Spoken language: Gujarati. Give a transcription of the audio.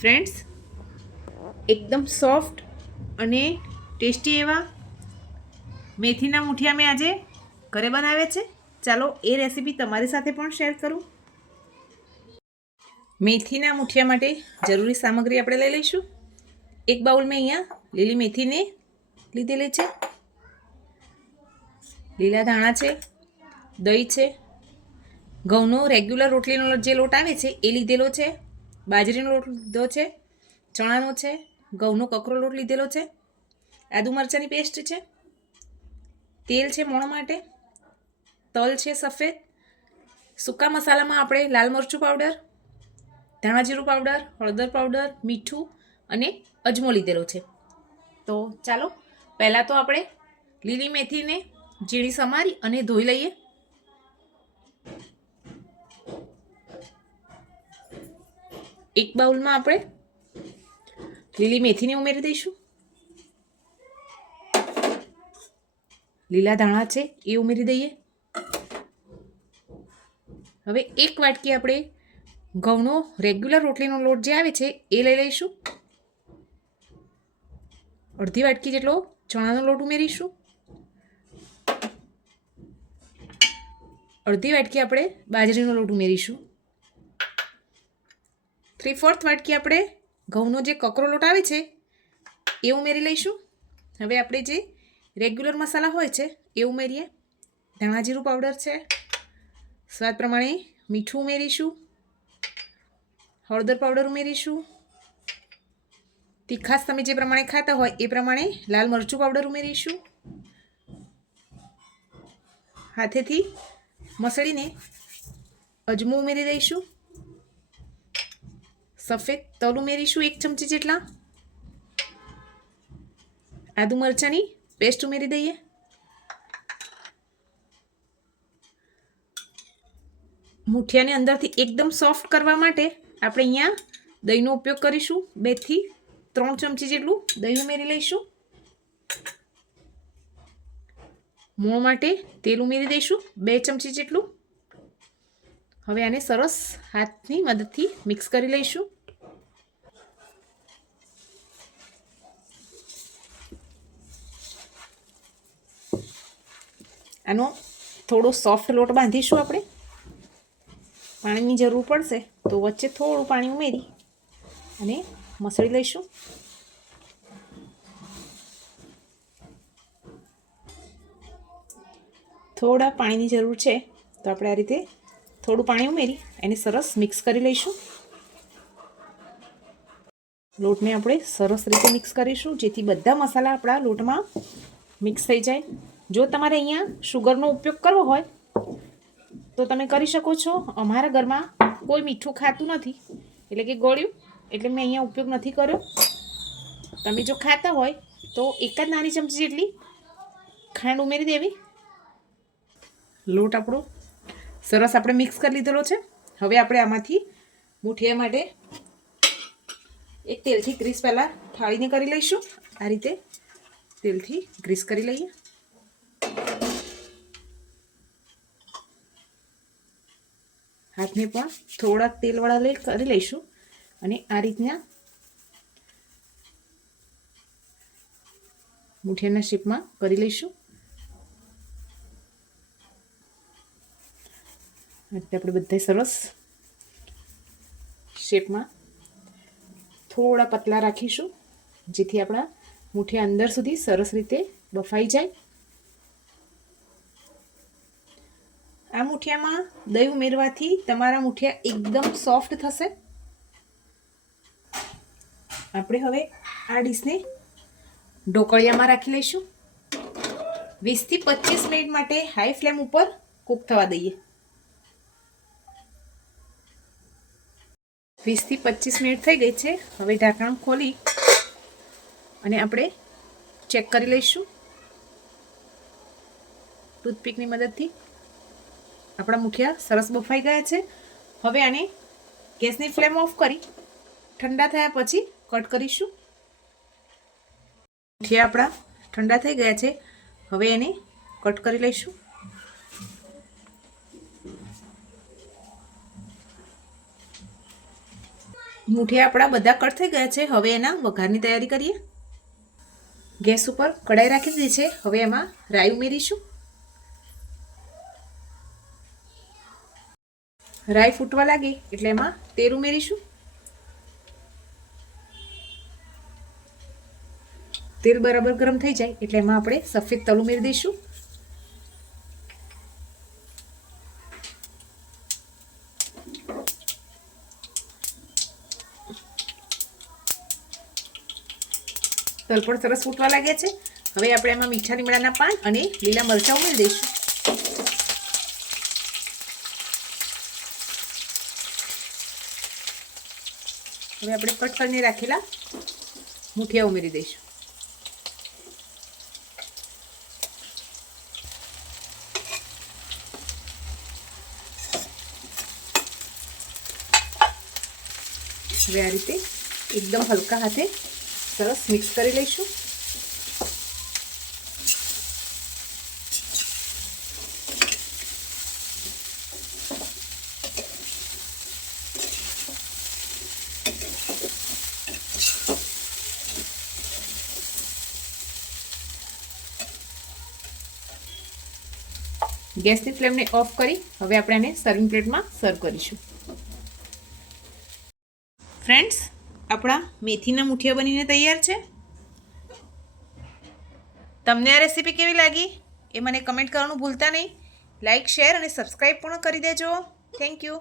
ફ્રેન્ડ્સ, એકદમ સોફ્ટ અને ટેસ્ટી એવા મેથીના મુઠિયા મેં આજે ઘરે બનાવ્યા છે. ચાલો એ રેસીપી તમારી સાથે પણ શેર કરું. મેથીના મુઠિયા માટે જરૂરી સામગ્રી આપણે લઈ લઈશું. એક બાઉલ મેં અહીંયા લીલી મેથીને લીધેલી છે. લીલા ધાણા છે, દહીં છે, ઘઉંનો રેગ્યુલર રોટલીનો જે લોટ આવે છે એ લીધેલો છે. બાજરીનો લોટ લીધો છે, ચણાનો છે, ઘઉંનો કકરો લોટ લીધેલો છે, આદુ મરચાંની પેસ્ટ છે, તેલ છે મોણ માટે, તલ છે સફેદ, સૂકા મસાલામાં આપણે લાલ મરચું પાવડર, ધાણા જીરું પાવડર, હળદર પાવડર, મીઠું અને અજમો લીધેલો છે. તો ચાલો, પહેલાં તો આપણે લીલી મેથીને ઝીણી સમારી અને ધોઈ લઈએ. એક બાઉલમાં આપણે લીલી મેથીને ઉમેરી દઈશું. લીલા ધાણા છે એ ઉમેરી દઈએ. હવે એક વાટકી આપણે ઘઉંનો રેગ્યુલર રોટલીનો લોટ જે આવે છે એ લઈ લઈશું. અડધી વાટકી જેટલો ચણાનો લોટ ઉમેરીશું. અડધી વાટકી આપણે બાજરીનો લોટ ઉમેરીશું. થ્રી ફોર્થ વાટકી આપણે ઘઉંનો જે કકરો લોટ આવે છે, એ ઉમેરી લઈશું. હવે આપણે જે રેગ્યુલર મસાલા હોય છે, એ ઉમેરીએ. ધાણા જીરું પાવડર છે. સ્વાદ પ્રમાણે મીઠું ઉમેરીશું. હળદર પાવડર ઉમેરીશું. તીખાસ તમે જે પ્રમાણે ખાતા હોય, એ પ્રમાણે લાલ મરચું પાવડર ઉમેરીશું. હાથેથી મસળીને અજમો ઉમેરી દઈશું સફેદ તલ ઉમેરીશું એક ચમચી જેટલા. આદુ મરચાંની પેસ્ટ ઉમેરી દઈએ. મુઠિયાને અંદરથી એકદમ સોફ્ટ કરવા માટે આપણે અહીંયા દહીંનો ઉપયોગ કરીશું. બેથી ત્રણ ચમચી જેટલું દહીં ઉમેરી લઈશું. મોં માટે તેલ ઉમેરી દઈશું બે ચમચી જેટલું. હવે આને સરસ હાથની મદદથી મિક્સ કરી લઈશું. આનો થોડો સોફ્ટ લોટ બાંધીશું આપણે. પાણીની જરૂર પડશે તો વચ્ચે થોડું પાણી ઉમેરી અને મસળી લઈશું. થોડા પાણીની જરૂર છે તો આપણે આ રીતે થોડું પાણી ઉમેરી એને સરસ મિક્સ કરી લઈશું. લોટને આપણે સરસ રીતે મિક્સ કરીશું જેથી બધા મસાલા આપણા લોટમાં મિક્સ થઈ જાય. જો તમારે અહીંયા શુગરનો ઉપયોગ કરવો હોય, તો તમે કરી શકો છો. અમારા ઘરમાં કોઈ મીઠું ખાતું નથી, એટલે કે ગોળ્યું, એટલે મેં અહીંયા ઉપયોગ નથી કર્યો. તમે જો ખાતા હોય, તો એક જ નાની ચમચી જેટલી ખાંડ ઉમેરી દેવી. લોટ આપણો સરસ આપણે મિક્સ કરી લીધેલો છે. હવે આપણે આમાંથી મુઠિયા માટે એક તેલથી ગ્રીસ પહેલાં થાળીને કરી લઈશું. આ રીતે તેલથી ગ્રીસ કરી લઈએ. હાથને પણ થોડા તેલવાળા લઈ કરી લઈશું. અને આ રીતના મુઠિયાના શેપમાં કરી લઈશું. એટલે આપણે બધા સરસ શેપમાં થોડા પતલા રાખીશું, જેથી આપણા મુઠિયા અંદર સુધી સરસ રીતે બફાઈ જાય. આ મુઠિયામાં દહીં ઉમેરવાથી તમારા મુઠિયા એકદમ સોફ્ટ થશે. આપણે હવે આ ડીશને ઢોકળિયામાં રાખી લઈશું. વીસથી પચીસ મિનિટ માટે હાઈ ફ્લેમ ઉપર કૂક થવા દઈએ. વીસથી પચીસ મિનિટ થઈ ગઈ છે. હવે ઢાંકણ ખોલી અને આપણે ચેક કરી લઈશું. ટૂથપીકની મદદથી. આપણા મુઠિયા સરસ બફાઈ ગયા છે. હવે આને ગેસની ફ્લેમ ઓફ કરી ઠંડા થયા પછી કટ કરીશું. મુઠિયા આપણા ઠંડા થઈ ગયા છે. હવે એને કટ કરી લઈશું. મુઠિયા આપણા બધા કટ થઈ ગયા છે. હવે એના વઘારની તૈયારી કરીએ. ગેસ ઉપર કડાઈ રાખી દીધી છે. હવે એમાં રાઈ ઉમેરીશું. રાઈ ફૂટવા લાગે એટલે એમાં તેલ ઉમેરીશું. તેલ બરાબર ગરમ થઈ જાય એટલે એમાં આપણે સફેદ તલ ઉમેરી દઈશું. તલ પણ સરસ ફૂટવા લાગ્યા છે. હવે આપણે એમાં મીઠા લીમડાના પાન અને લીલા મરચાં ઉમેરી દઈશું. હવે આપણે કટ રાખેલા મુઠિયા ઉમેરી દઈશું. હવે આ રીતે એકદમ હલકા હાથે સરસ મિક્સ કરી લઈશું. ગેસની ફ્લેમને ઓફ કરી હવે આપણે આને સર્વિંગ પ્લેટમાં સર્વ કરીશું. ફ્રેન્ડ્સ આપણા મેથીના મુઠિયા બનીને તૈયાર છે. તમને આ રેસીપી કેવી લાગી? એ મને કમેન્ટ કરવાનું ભૂલતા નહીં. લાઇક શેર અને સબસ્ક્રાઈબ પણ કરી દેજો. Thank you